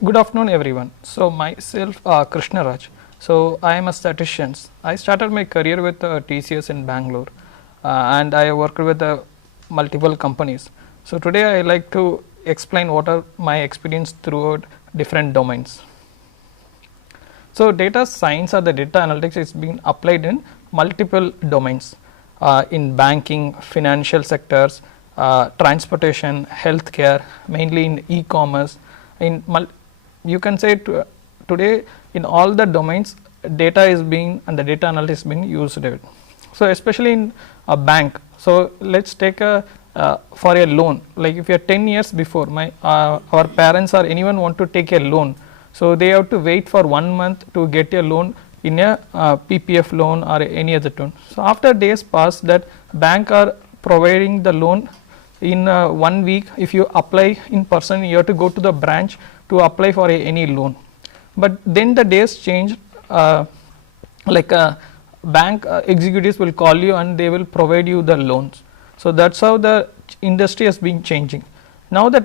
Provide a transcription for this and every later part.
Good afternoon everyone. So myself Krishnaraj. So I am a statistician. I started my career with TCS in Bangalore and I worked with multiple companies. So today I like to explain what are my experience throughout different domains. So data science or the data analytics is being applied in multiple domains in banking, financial sectors, transportation, healthcare, mainly in e-commerce. You can say today in all the domains data is being and the data analytics is being used. So especially in a bank. So let's take a for a loan, like if you are 10 years before our parents or anyone want to take a loan, so they have to wait for 1 month to get a loan in a PPF loan or any other loan. So after days pass, that bank are providing the loan in 1 week. If you apply in person, you have to go to the branch to apply for any loan. But then the days change, bank executives will call you and they will provide you the loans. So that's how the industry has been changing. Now the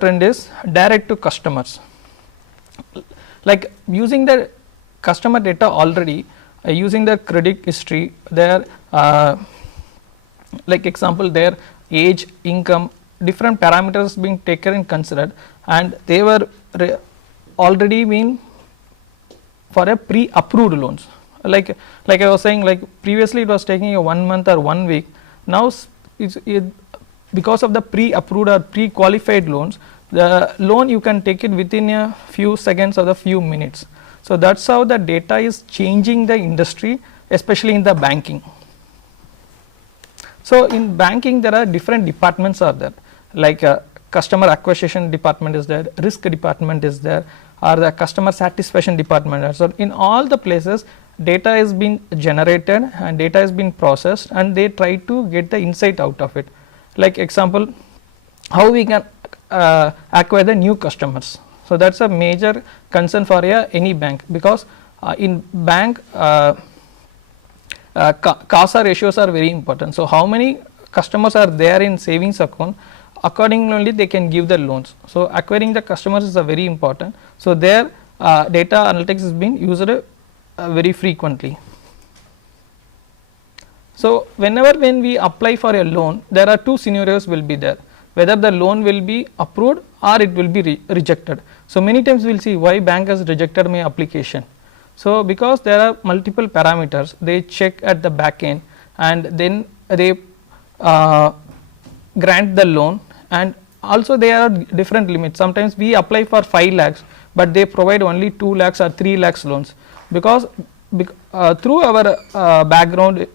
trend is direct to customers, like using the customer data already, using the credit history, their like example their age, income, different parameters being taken and considered, and they were already been for a pre-approved loans. Like I was saying, like previously it was taking a 1 month or 1 week. Now because of the pre-approved or pre-qualified loans, the loan you can take it within a few seconds or a few minutes. So that's how the data is changing the industry, especially in the banking. So in banking there are different departments are there, like customer acquisition department is there, risk department is there, or the customer satisfaction department. So in all the places data is being generated and data is being processed, and they try to get the insight out of it. Like example, how we can acquire the new customers. So that's a major concern for any bank, because in bank CASA ratios are very important. So how many customers are there in savings account, accordingly only they can give the loans. So acquiring the customers is a very important. So there data analytics is being used very frequently. So when we apply for a loan, there are two scenarios will be there, whether the loan will be approved or it will be rejected. So many times we will see why bank has rejected my application. So because there are multiple parameters, they check at the back end and then they grant the loan, and also there are different limits. Sometimes we apply for 5 lakhs, but they provide only 2 lakhs or 3 lakhs loans, because through our background,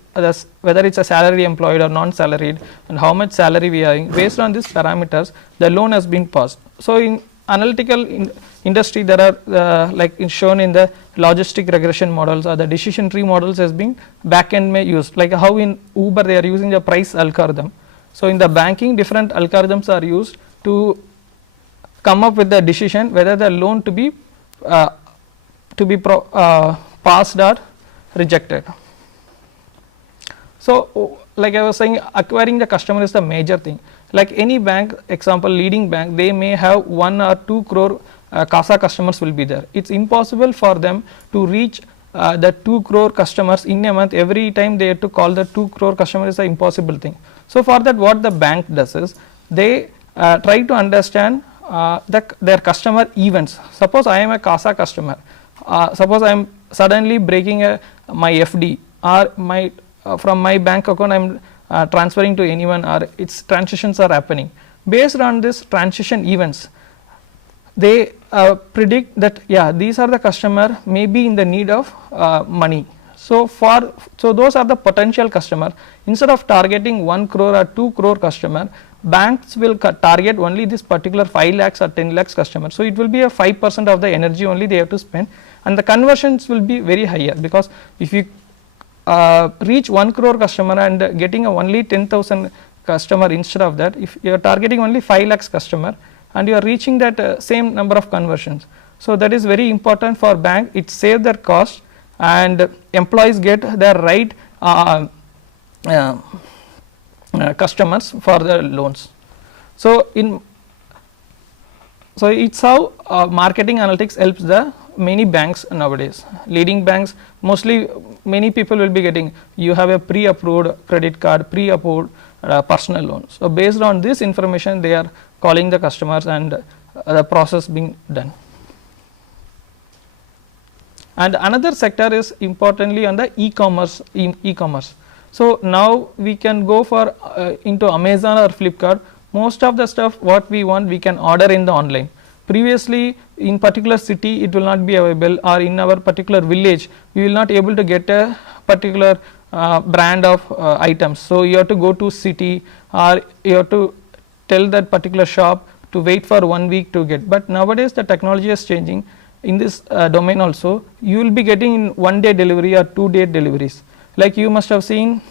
whether it's a salary employed or non-salaried and how much salary we are in, based on these parameters the loan has been passed. So in analytical industry there are like shown in the logistic regression models or the decision tree models has been back end may used, like how in Uber they are using the price algorithm. So in the banking different algorithms are used to come up with the decision whether the loan to be passed or rejected. So like I was saying, acquiring the customer is the major thing. Like any bank, example leading bank, they may have 1 or 2 crore CASA customers will be there. It's impossible for them to reach the 2 crore customers in a month. Every time they have to call the 2 crore customer is an impossible thing. So for that what the bank does is they try to understand their customer events. Suppose I am a CASA customer, suppose I am suddenly breaking my FD, or my from my bank account I am transferring to anyone, or its transitions are happening. Based on this transition events, they predict that these are the customer may be in the need of money. So those are the potential customer. Instead of targeting 1 crore or 2 crore customer, banks will target only this particular 5 lakhs or 10 lakhs customer. So it will be a 5% of the energy only they have to spend, and the conversions will be very higher, because if you reach 1 crore customer and getting only 10,000 customer, instead of that if you are targeting only 5 lakhs customer and you are reaching that same number of conversions. So that is very important for bank. It saves their cost and employees get their right customers for the loans. So So, it is how marketing analytics helps the many banks nowadays. Leading banks, mostly many people will be getting, you have a pre-approved credit card, pre-approved personal loan. So, based on this information they are calling the customers and the process being done. And another sector is importantly on the e-commerce. So, now we can go for into Amazon or Flipkart. Most of the stuff what we want we can order in the online. Previously in particular city it will not be available, or in our particular village we will not able to get a particular brand of items. So, you have to go to city, or you have to tell that particular shop to wait for 1 week to get. But nowadays the technology is changing in this domain also. You will be getting in 1 day delivery or 2 day deliveries. Like you must have seen,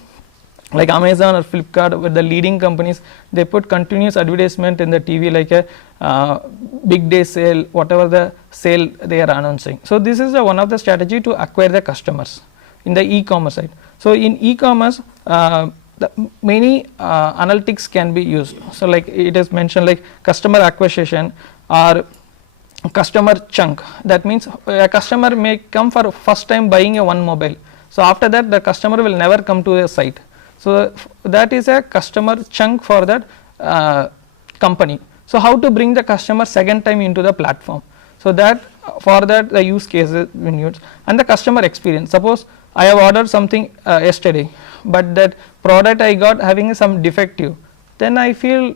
like Amazon or Flipkart, with the leading companies, they put continuous advertisement in the TV, like a big day sale, whatever the sale they are announcing. So, this is one of the strategy to acquire the customers in the e-commerce side. So, in e-commerce many analytics can be used. So, like it is mentioned, like customer acquisition or customer chunk. That means a customer may come for first time buying a one mobile. So, after that the customer will never come to a site. So, that is a customer chunk for that company. So, how to bring the customer second time into the platform. So, that for that the use cases been used, and the customer experience. Suppose I have ordered something yesterday, but that product I got having some defective, then I feel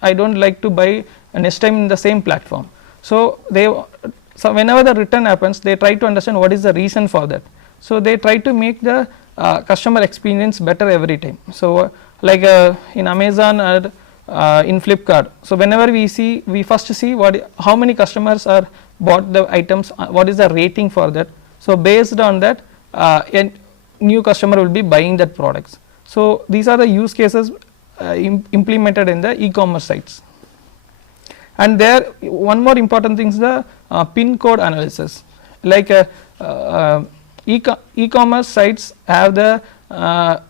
I do not like to buy next time in the same platform. So, whenever the return happens, they try to understand what is the reason for that. So, they try to make the customer experience better every time. So, like in Amazon or in Flipkart. So, whenever we first see how many customers are bought the items, what is the rating for that. So, based on that a new customer will be buying that products. So, these are the use cases implemented in the e-commerce sites. And there one more important thing is the pin code analysis. Like e-commerce sites have the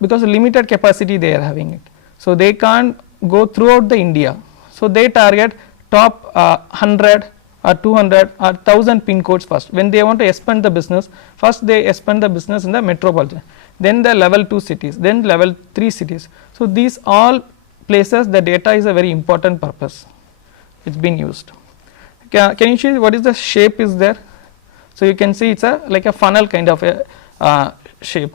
because limited capacity they are having it. So, they can't go throughout the India. So, they target top 100 or 200 or 1000 pin codes first. When they want to expand the business, first they expand the business in the metropolitan, then the level 2 cities, then level 3 cities. So, these all places the data is a very important purpose, it is been used. Can you see what is the shape is there? So, you can see it is a like a funnel kind of a shape.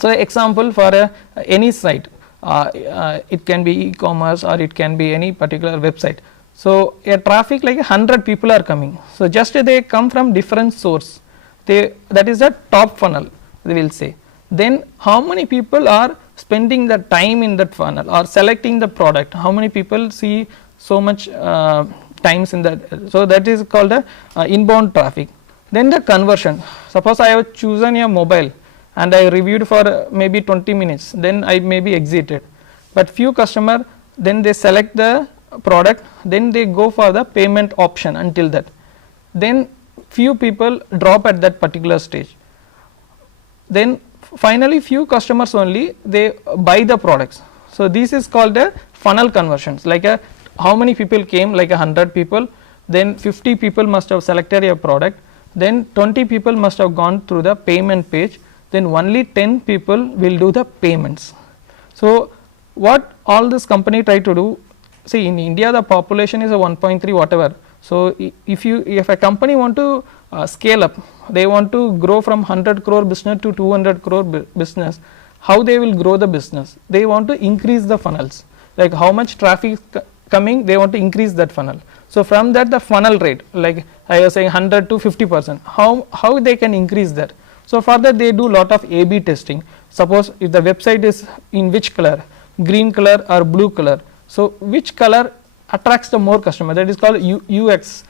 So, example for any site, it can be e-commerce or it can be any particular website. So, a traffic like 100 people are coming. So, just they come from different source, that is the top funnel they will say. Then how many people are spending the time in that funnel or selecting the product, how many people see so much times in that. So, that is called the inbound traffic. Then the conversion, suppose I have chosen a mobile and I reviewed for maybe 20 minutes, then I may be exited, but few customer then they select the product, then they go for the payment option until that, then few people drop at that particular stage, then finally few customers only they buy the products. So, this is called a funnel conversions, like how many people came, like 100 people, then 50 people must have selected a product, then 20 people must have gone through the payment page, then only 10 people will do the payments. So, what all this company try to do, see in India the population is a 1.3 whatever. So, if a company want to scale up, they want to grow from 100 crore business to 200 crore business, how they will grow the business? They want to increase the funnels, like how much traffic coming, they want to increase that funnel. So, from that the funnel rate, like I was saying 100 to 50%, how they can increase that. So, for that they do lot of A/B testing. Suppose if the website is in which color, green color or blue color, so which color attracts the more customer, that is called UX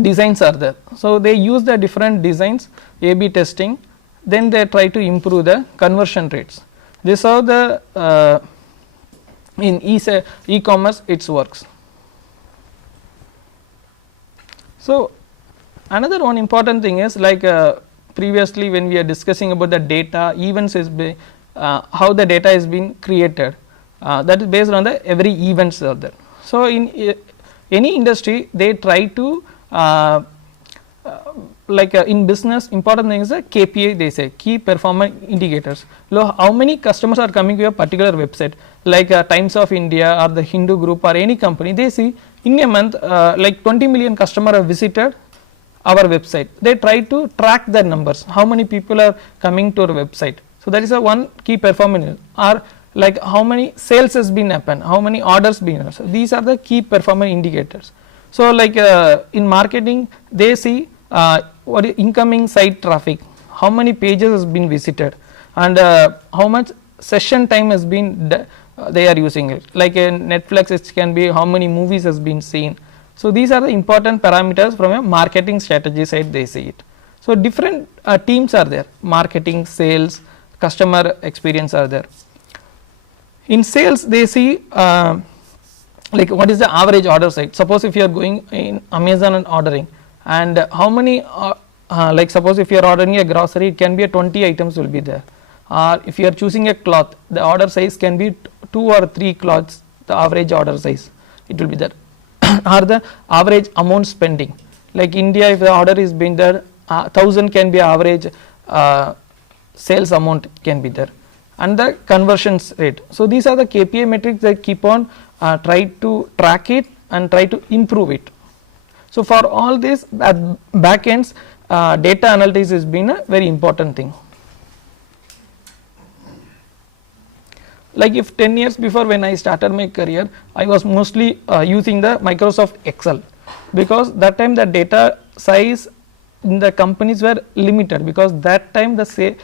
designs are there. So, they use the different designs, A/B testing, then they try to improve the conversion rates. This is how the in e-commerce it works. So, another one important thing is like previously when we are discussing about the data events is how the data is being created, that is based on the every events are there. So, in any industry they try to in business, important thing is the KPI, they say key performance indicators. How many customers are coming to a particular website, like Times of India or the Hindu Group or any company, they see in a month like 20 million customers have visited our website. They try to track the numbers, how many people are coming to our website. So that is a one key performance, or like how many sales has been happened, how many orders been. So these are the key performance indicators. So like in marketing, they see what is incoming site traffic, how many pages has been visited, and how much session time has been they are using it. Like in Netflix, it can be how many movies has been seen. So these are the important parameters from a marketing strategy side, they see it. So different teams are there, marketing, sales, customer experience are there. In sales, they see like what is the average order size. Suppose if you are going in Amazon and ordering, and how many like suppose if you are ordering a grocery, it can be a 20 items will be there, or if you are choosing a cloth, the order size can be 2 or 3 cloths, the average order size it will be there. Or the average amount spending, like India, if the order is being there 1000 can be average sales amount can be there, and the conversions rate. So these are the KPI metrics that keep on try to track it and try to improve it. So for all this at back ends, data analytics has been a very important thing. Like if 10 years before when I started my career, I was mostly using the Microsoft Excel, because that time the data size in the companies were limited, because that time the say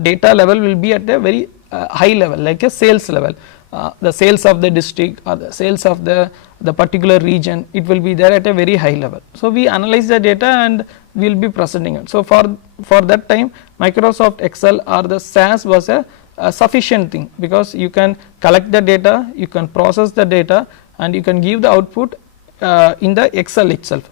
data level will be at a very high level, like a sales level, the sales of the district or the sales of the particular region, it will be there at a very high level. So we analyze the data and we will be presenting it. So for that time Microsoft Excel or the SAS was a sufficient thing, because you can collect the data, you can process the data, and you can give the output in the Excel itself.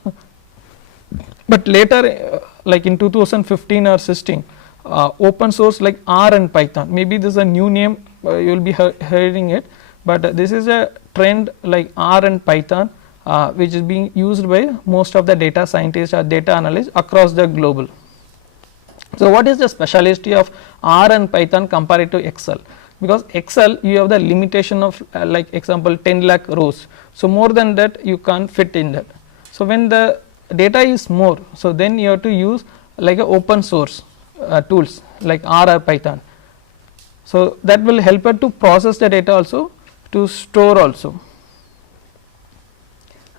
But later like in 2015 or 16, open source like R and Python, maybe this is a new name, you will be hearing it, but this is a trend like R and Python which is being used by most of the data scientists or data analysts across the global. So what is the specialty of R and Python compared to Excel? Because Excel you have the limitation of like example 10 lakh rows, so more than that you can't fit in that. So when the data is more, so then you have to use like a open source tools like R or Python. So that will help her to process the data also, to store also.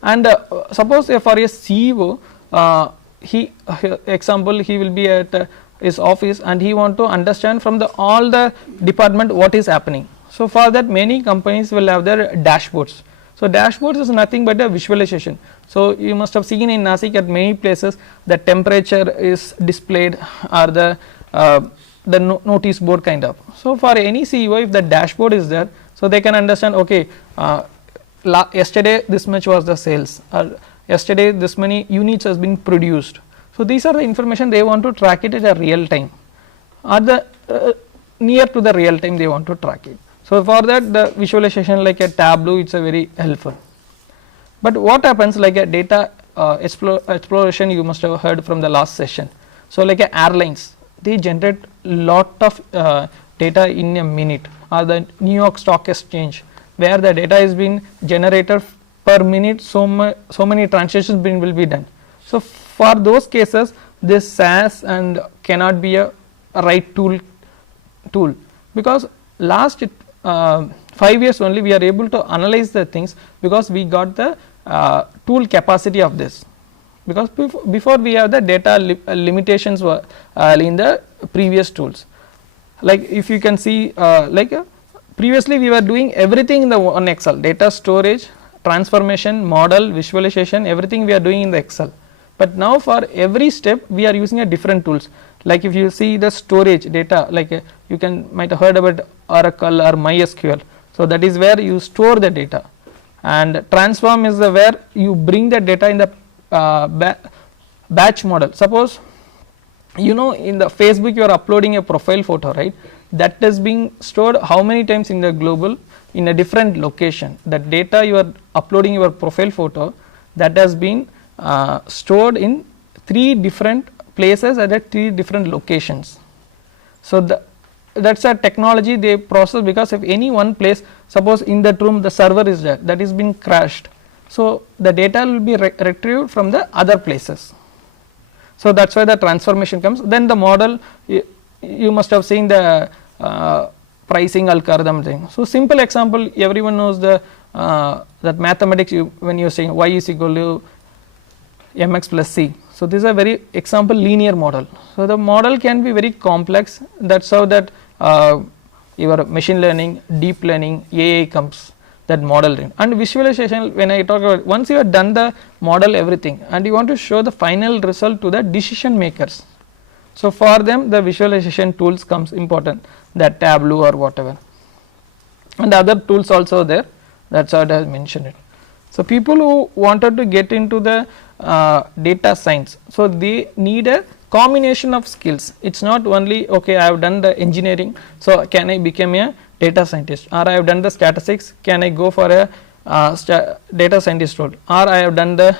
And suppose for a CEO, he example he will be at his office and he want to understand from the all the department what is happening. So for that many companies will have their dashboards. So dashboards is nothing but a visualization. So you must have seen in Nasik at many places the temperature is displayed, or the notice board kind of. So for any CEO, if the dashboard is there, so they can understand, okay, yesterday this much was the sales, or yesterday this many units has been produced. So these are the information they want to track it at a real time, or the near to the real time they want to track it. So for that the visualization like a Tableau, it's a very helpful. But what happens like a data exploration, you must have heard from the last session. So like a airlines, they generate lot of data in a minute, or the New York Stock Exchange, where the data is being generated per minute, so many transactions will be done. So for those cases this SAS and cannot be a right tool, because last 5 years only we are able to analyze the things, because we got the tool capacity of this, because before we have the data limitations were in the previous tools. Like if you can see previously we were doing everything in the one Excel, data storage, transformation, model, visualization, everything we are doing in the Excel. But now for every step we are using a different tools. Like if you see the storage data, like you might have heard about Oracle or MySQL. So that is where you store the data, and transform is the where you bring the data in the batch model. Suppose you know in the Facebook you are uploading a profile photo, right? That is being stored how many times in the global, in a different location. That data you are uploading your profile photo, that has been stored in 3 different places at 3 different locations. So, that is a technology they process, because if any one place, suppose in that room the server is there, that is been crashed. So, the data will be retrieved from the other places. So, that is why the transformation comes. Then the model, you must have seen the pricing algorithm thing. So, simple example, everyone knows the that mathematics, when you are saying y is equal to mx plus c. So, this is a very example linear model. So, the model can be very complex, that is how that your machine learning, deep learning, AI comes, that model. And visualization, when I talk about, once you have done the model everything and you want to show the final result to the decision makers. So, for them the visualization tools comes important, that Tableau or whatever, and other tools also there, that is what I have mentioned it. So, people who wanted to get into the data science, so they need a combination of skills. It is not only okay, I have done the engineering, so can I become a data scientist, or I have done the statistics, can I go for a data scientist role, or I have done the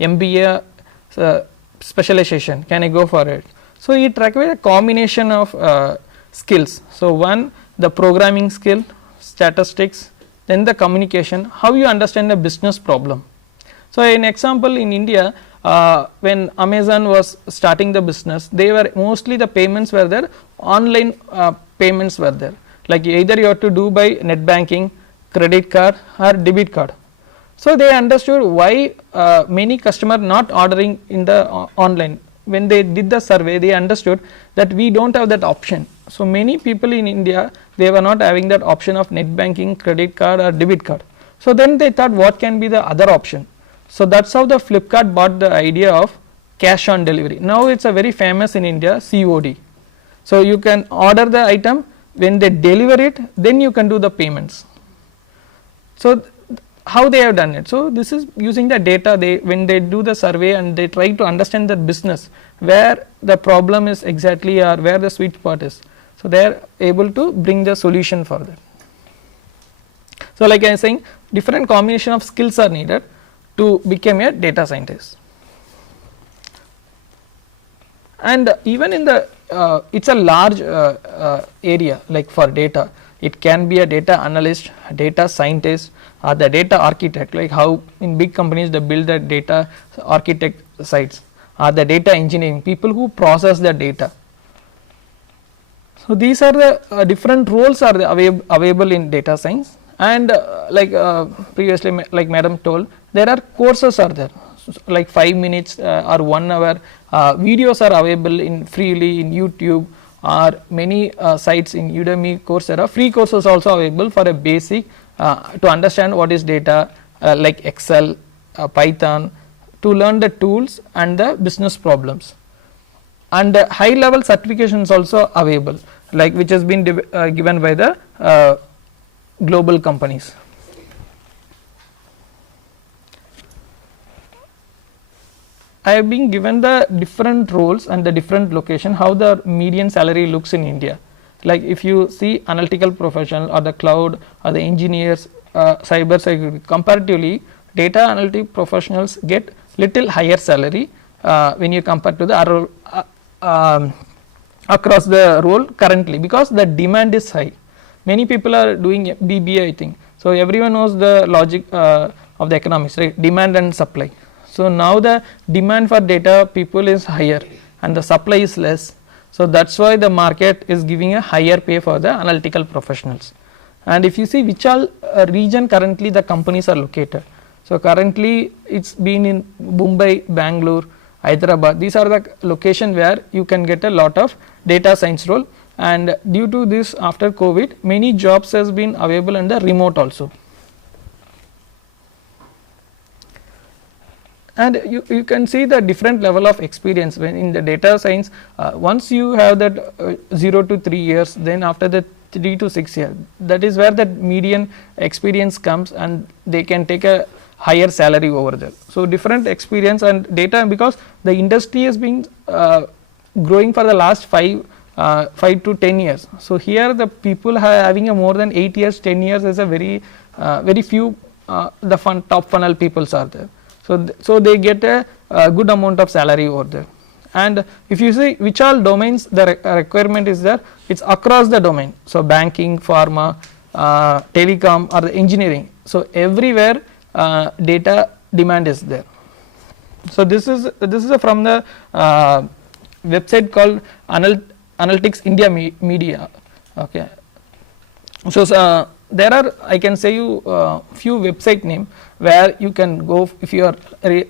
MBA specialization, can I go for it. So, it requires a combination of skills. So, one, the programming skill, statistics, then the communication, how you understand the business problem. So, an example in India, when Amazon was starting the business, they were mostly the payments were there, online payments were there, like either you have to do by net banking, credit card or debit card. So, they understood why many customers not ordering in the online. When they did the survey, they understood that we do not have that option. So, many people in India, they were not having that option of net banking, credit card or debit card. So, then they thought what can be the other option. So, that is how the Flipkart bought the idea of cash on delivery. Now, it is a very famous in India, COD. So, you can order the item, when they deliver it, then you can do the payments. So, how they have done it? So, this is using the data, they when they do the survey and they try to understand the business, where the problem is exactly or where the sweet spot is. So, they are able to bring the solution for that. So, like I am saying, different combination of skills are needed to become a data scientist. And even in the it is a large area, like for data, it can be a data analyst, data scientist or the data architect, like how in big companies they build the data architect sites, or the data engineering, people who process the data. So, these are the different roles are available in data science, and like previously like madam told, there are courses are there, like 5 minutes or 1 hour videos are available in freely in YouTube, or many sites in Udemy, Coursera, free courses also available for a basic to understand what is data, like Excel, Python, to learn the tools and the business problems. And high level certifications also available, like which has been given by the global companies. I have been given the different roles and the different location, how the median salary looks in India. Like if you see analytical professional or the cloud or the engineers, cyber security, comparatively data analytic professionals get little higher salary when you compare to the other across the role currently, because the demand is high. Many people are doing BBA, I think. So, everyone knows the logic of the economics, right? Demand and supply. So, now the demand for data people is higher and the supply is less. So, that is why the market is giving a higher pay for the analytical professionals. And if you see which all region currently the companies are located. So, currently it has been in Mumbai, Bangalore, Hyderabad, these are the location where you can get a lot of data science role, and due to this after COVID many jobs has been available in the remote also. And you can see the different level of experience when in the data science, once you have that 0 to 3 years, then after that 3 to 6 years, that is where that median experience comes and they can take a higher salary over there. So, different experience and data, because the industry has been growing for the last 5 5 to 10 years. So here the people having a more than 8 years, 10 years is a very few the top funnel peoples are there. So they get a good amount of salary over there. And if you see which all domains the requirement is there, it's across the domain. So banking, pharma, telecom or the engineering. So everywhere data demand is there. So this is from the website called Analytics India Media. Okay. So there are, I can say you few website name where you can go if you are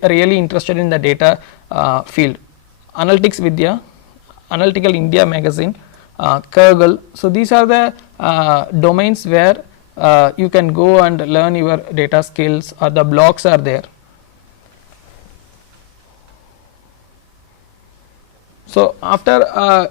really interested in the data field. Analytics Vidya, Analytical India Magazine, Kaggle. So these are the domains where you can go and learn your data skills, or the blogs are there. So after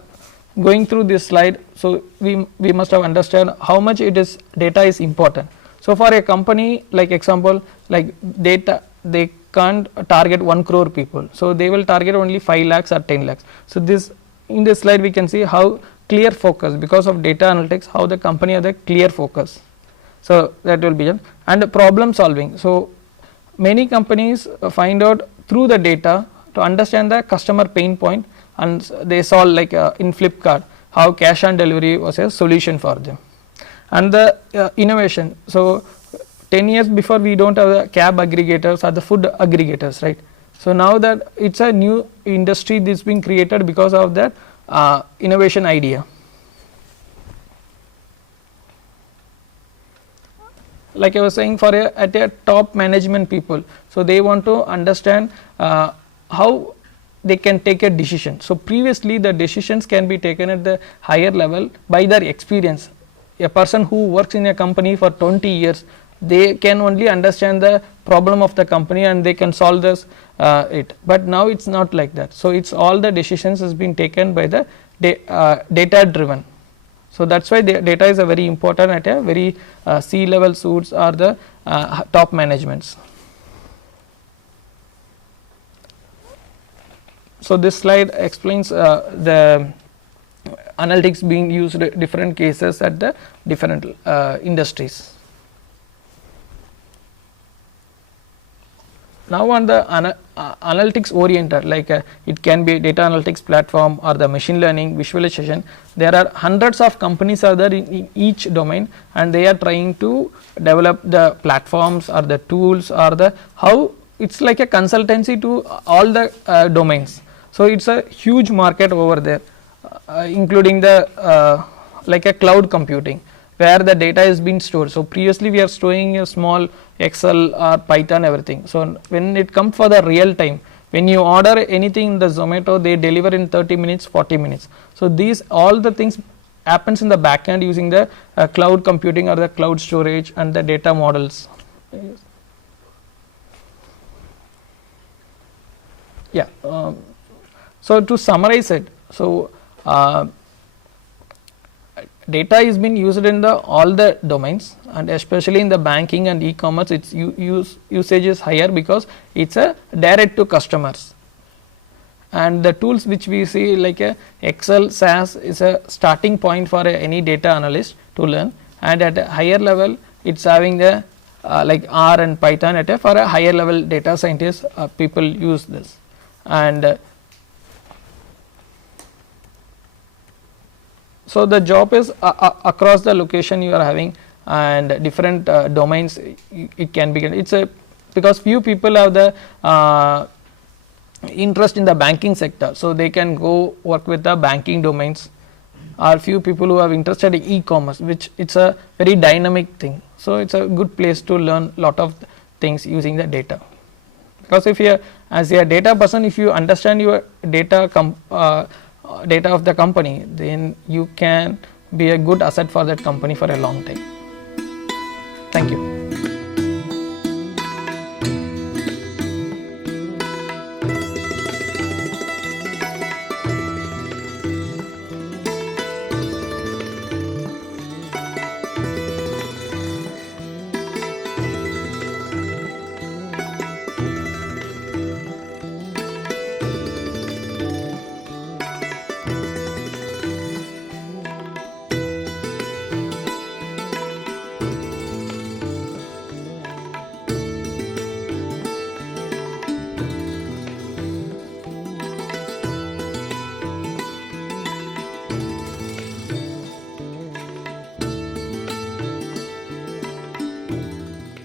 going through this slide, so we must have understand how much data is important. So for a company, like example, like data, they can't target 1 crore people, so they will target only 5 lakhs or 10 lakhs. So this, in this slide we can see how clear focus, because of data analytics, how the company has a clear focus. So that will be, and problem solving. So many companies find out through the data to understand the customer pain point, and they solve, like in Flipkart, how cash on delivery was a solution for them. And the innovation. So 10 years before we don't have the cab aggregators or the food aggregators, right? So now that it's a new industry that's been created because of that innovation idea. Like I was saying, for at a top management people, so they want to understand how they can take a decision. So previously the decisions can be taken at the higher level by their experience. A person who works in a company for 20 years, they can only understand the problem of the company and they can solve this but now it's not like that. So it's all the decisions has been taken by the data driven. So that's why the data is a very important at a very C-level suits or the top managements. So this slide explains the analytics being used in different cases at the different industries. Now on the analytics oriented, like it can be data analytics platform or the machine learning visualization. There are hundreds of companies are there in each domain, and they are trying to develop the platforms or the tools or the how it's like a consultancy to all the domains. So it's a huge market over there, including the like a cloud computing, where the data is being stored. So previously we are storing a small Excel or Python everything. So when it comes for the real time, when you order anything in the Zomato, they deliver in 30 minutes, 40 minutes. So these all the things happens in the back end using the cloud computing or the cloud storage and the data models. Yeah. So to summarize it, so data is being used in the all the domains, and especially in the banking and e-commerce, its usage is higher because it's a direct to customers. And the tools which we see like a Excel, SAS is a starting point for any data analyst to learn, and at a higher level it's having the like R and Python at a for a higher level data scientists people use this. And so the job is across the location you are having, and different domains it can be. It's a because few people have the interest in the banking sector, so they can go work with the banking domains, or few people who have interested in e-commerce, which it's a very dynamic thing. So it's a good place to learn lot of things using the data. Because if you as a data person, if you understand your data data of the company, then you can be a good asset for that company for a long time. Thank you.